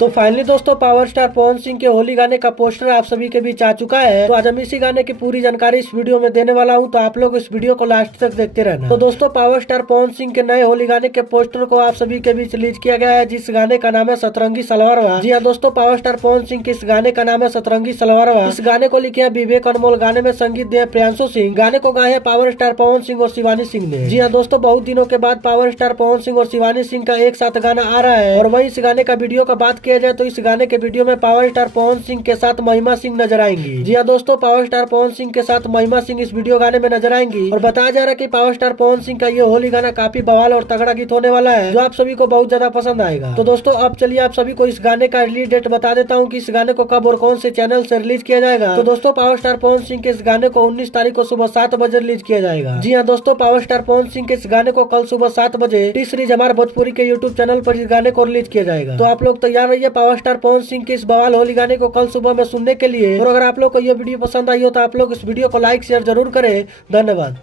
तो फाइनली दोस्तों power star Pawan Singh के होली गाने का पोस्टर आप सभी के बीच आ चुका है। तो आज हम इसी गाने की पूरी जानकारी इस वीडियो में देने वाला हूं, तो आप लोग इस वीडियो को लास्ट तक देखते रहना। तो दोस्तों पावर स्टार पवन सिंह के नए होली गाने के पोस्टर को आप सभी के बीच रिलीज किया गया है, जिस गाने का नाम है सतरंगी सलवारवा। जी हाँ दोस्तों, पावर स्टार पवन सिंह के इस गाने का नाम है सतरंगी सलवारवा। इस गाने को लिखे हैं विवेक अनमोल, गाने में संगीत दिए प्रियांशु सिंह, गाने को गाए हैं पावर स्टार पवन सिंह और शिवानी सिंह ने। जी हाँ दोस्तों, बहुत दिनों के बाद पावर स्टार पवन सिंह और शिवानी सिंह का एक साथ गाना आ रहा है। और वही इस गाने का वीडियो का बात किया जाए तो इस गाने के वीडियो में पावर स्टार पवन सिंह के साथ महिमा सिंह नजर आएंगी। जी हाँ दोस्तों, पावर स्टार पवन सिंह के साथ महिमा सिंह इस वीडियो गाने में नजर आएंगी। और बताया जा रहा है कि पावर स्टार पवन सिंह का ये होली गाना काफी बवाल और तगड़ा गीत होने वाला है, जो आप सभी को बहुत ज्यादा पसंद आएगा। तो दोस्तों अब चलिए आप सभी को इस गाने का रिलीज डेट बता देता हूँ कि इस गाने को कब और कौन से चैनल से रिलीज किया जाएगा। तो दोस्तों पावर स्टार पवन सिंह के इस गाने को 19 तारीख को सुबह 7 बजे रिलीज किया जाएगा। जी हाँ दोस्तों, पावर स्टार पवन सिंह के इस गाने को कल सुबह 7 बजे टी सीरीज हमारे भोजपुरी के यूट्यूब चैनल पर इस गाने को रिलीज किया जाएगा। तो आप लोग तैयार रहिए पावर स्टार पवन सिंह के इस बवाल होली गाने को कल सुबह में सुनने के लिए। और अगर आप लोग को ये वीडियो पसंद आई हो तो आप लोग इस वीडियो को लाइक शेयर जरूर करें। धन्यवाद।